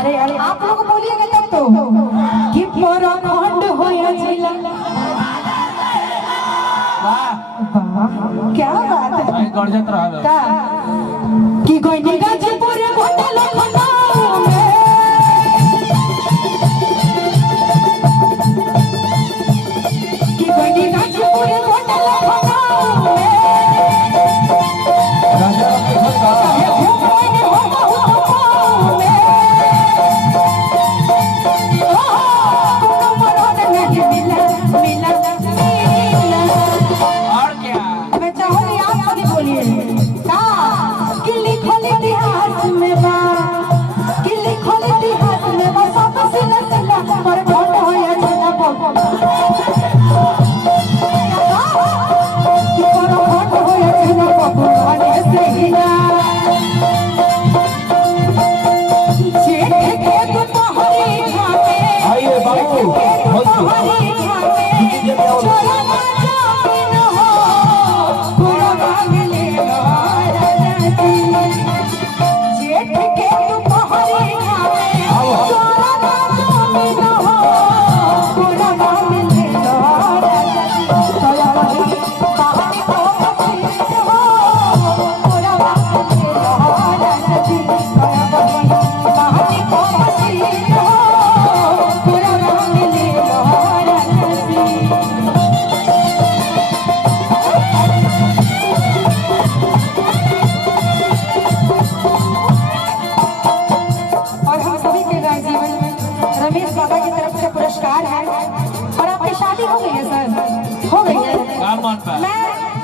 अरे अरे आप लोग बोलिएगा तब तो कि परखंड होया जिला। वाह क्या बात है, गड़जत रहा का कि कोई गाजीपुर होटल बनाओ में कि कोई गाजीपुर होटल बनाओ में राजा के घर का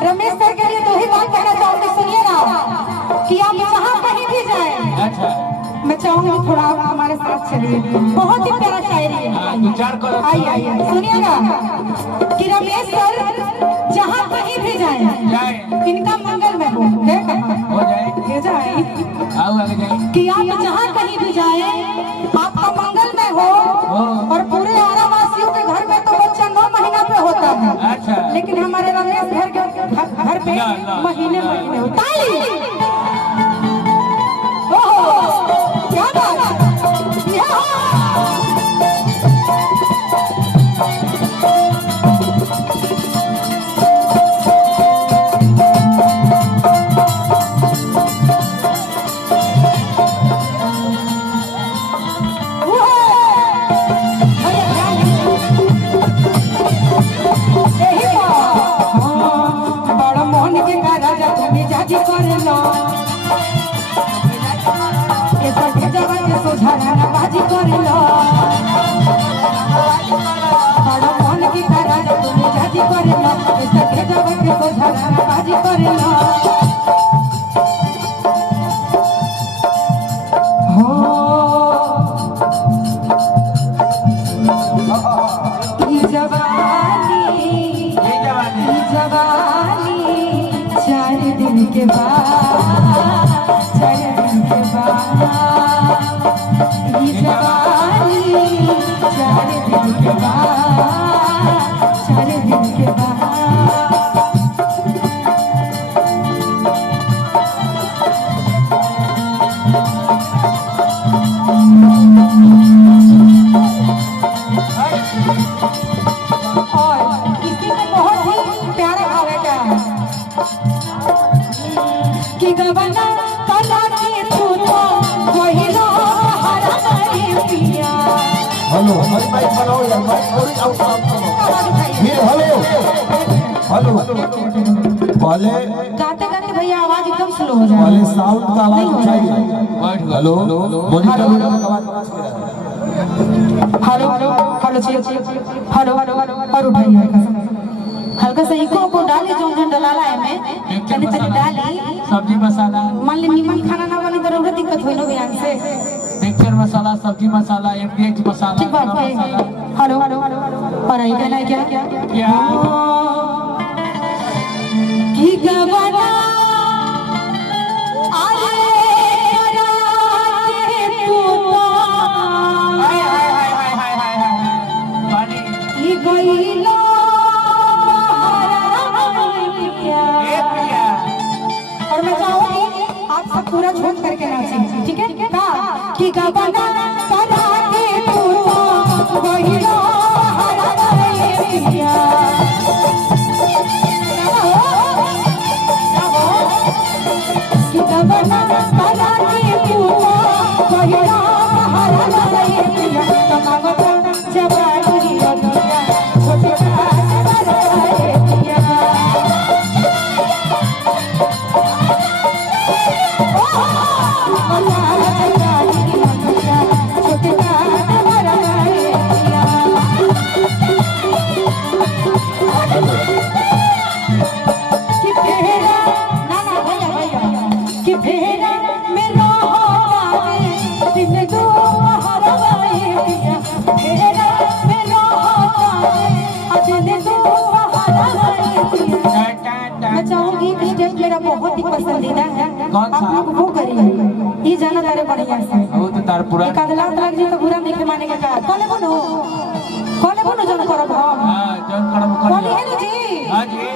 रमेश सर के लिए दो ही बात कहना चाहूंगी, सुनिए ना कि आप जहाँ कहीं भी जाएं, अच्छा मैं चाहूंगी थोड़ा आप हमारे साथ चलिए। बहुत ही प्यारा शायरी है, आइए आइए सुनिएगा कि रमेश सर जहाँ कहीं भी जाएं इनका मंगल में हो जाए कि आप जहाँ कहीं भी जाएं आपका मंगल में हो। और पूरे आरावासियों के घर में तो बच्चा 9 महीना पे होता है, लेकिन हमारे रमेश घर के घर पे महीने महीने होता है। क्या बात बाजी कर लो बड़ा मन की तरह तुम जाजी कर लो इसके जब के तो झगड़ा बाजी कर लो हो ये जवानी 4 दिन के बाद 4 दिन के बाद ये जवानी 4 दिन के बाद 4 दिन के बाद और इसी में बहुत ही प्यारा भाव है क्या कि गवना कला के तू तो वही लो हरा नहीं पिया। हेलो हमारी बाइक बनाओ यार, बाइक थोड़ी आउट फिर हेलो पहले गाते गाते भैया आवाज एकदम स्लो हो जाए, पहले साउंड का आवाज चाहिए। हेलो मॉनिटर में आवाज हेलो हेलो और उठाइए हल्का सा इको को डाली जो डलाला है में तनी तनी डाली सब्जी मसाला मान ले नीमन खाना ना बनी तो रोटी दिक्कत होई नो बयान से मिक्सचर मसाला सब्जी मसाला एमडीएच मसाला ठीक बात है। हेलो और आई गाना क्या की गवना अरे रात तू गईलो और मैं चाहूंगी आप सब पूरा झूम करके नाचें, ठीक है? का कि गबना करा के तू गईलो हरैया कि गबना करा के तू गईलो हरैया तमागो जवानी अदिया छोटे हरैया मेरा बहुत ही पसंदीदा है। कौन सा? आप लोग वो करिए, ये जाना तारे बढ़िया से। वो तो तार पूरा एक अगला लग जी तो पूरा नहीं माने का कॉले बोलो जन करब हम। हां जन करब कॉले है ना जी। हां जी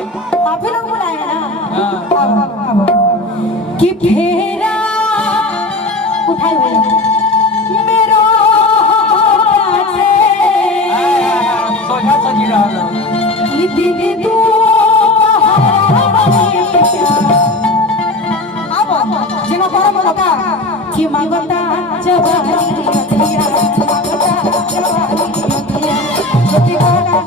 आप ही लोग बुलाए हैं ना। हां अब कि फेरा उठाई भैया मेरो से सोझा सजी रहल ई दिल तू जिना परम लगा कि मांगता जवानी अदिया मांगता जवानी अदिया छोटी बड़ा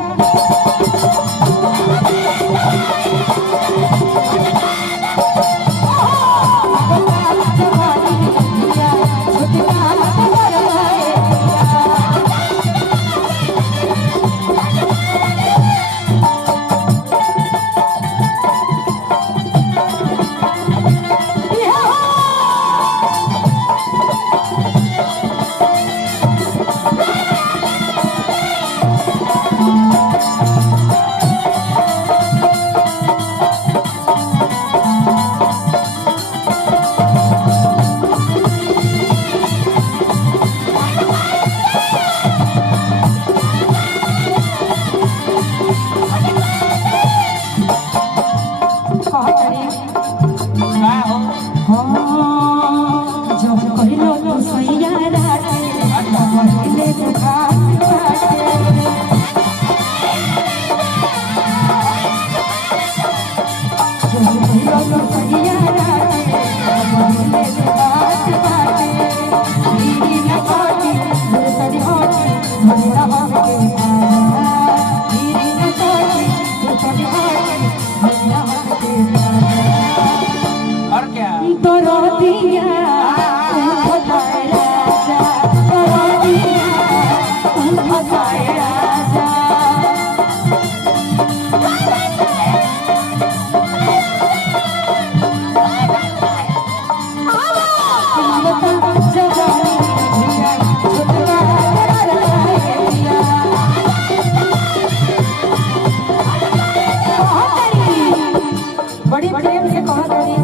बड़ी प्रेम से कहा करी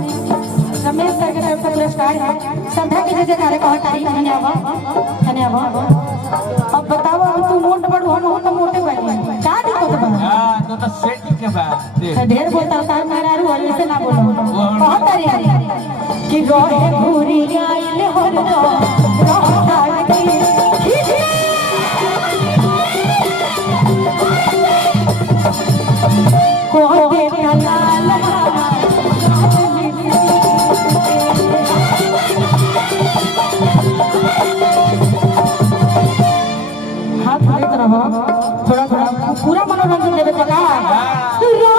रमेश सर के तरफ से पुरस्कार है संध्या के जैसे कार्य कहा तारी धन्यवाद। अब बताओ अब तू मोट बड़ हो तो मोटे बन का दिक्कत बा? हां तो सेट के बा ढेर बोलता तार मेरा रू ऐसे ना बोलो कहा तारी कि रोहे पूरी आइल हो रोहा की को दे लाल हाथ देते रहो थोड़ा थोड़ा पूरा मनोरंजन देवे का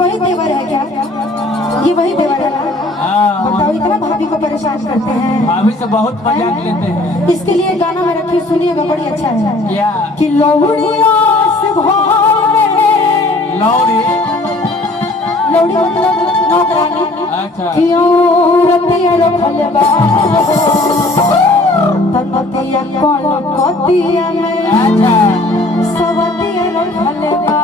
वही देवर है क्या? ये वही देवर है? बताओ, इतना भाभी को परेशान करते हैं। भाभी से बहुत मजाक लेते हैं। इसके लिए गाना में रखी, सुनिएगा, बड़ी अच्छा है। क्या? कि लौड़िया से घर में, लौड़ी मतलब नौकरानी। अच्छा। कि औरतिया रखल बा तनतिया कोलकतिया में। अच्छा। सवतिया रखल बा।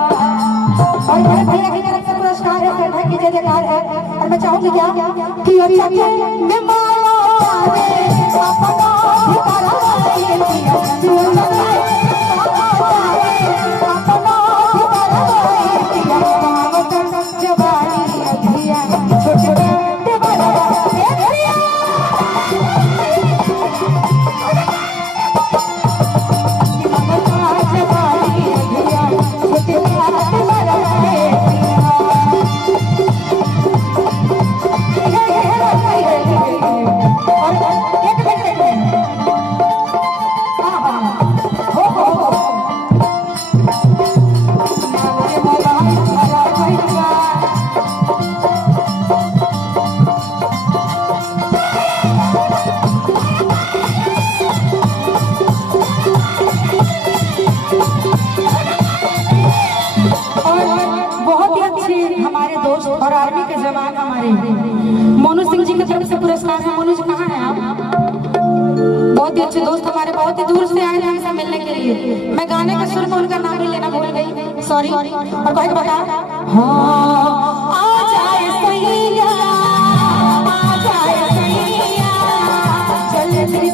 और मेरे भैया की तरफ से पुरस्कार है, कहना की जय जयकार है। और मैं चाहूंगी क्या कि अच्छा के मैं मारो रे अपना ठिकाना ये दिया अपना और आर्मी के जवान हमारे मोनू सिंह जी की तरफ से पुरस्कार है। मोनू जी कहाँ हैं आप? बहुत ही अच्छे दोस्त हमारे, बहुत ही दूर से आए हैं हमसे मिलने के लिए। मैं गाने के सुर में उनका नाम ही लेना भूल गई, सॉरी। और कहे बता आ जाए सैया, आ जाए सैया, चल से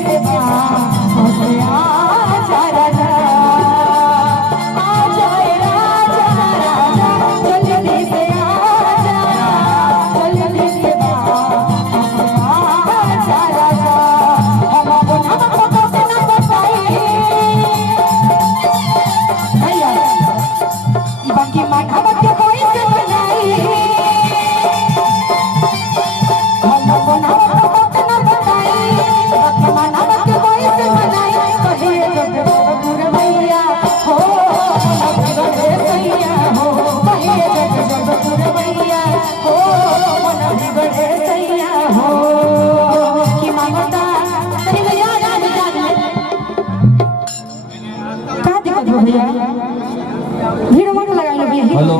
हेलो,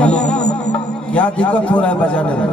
क्या दिक्कत हो रहा है बजाने में?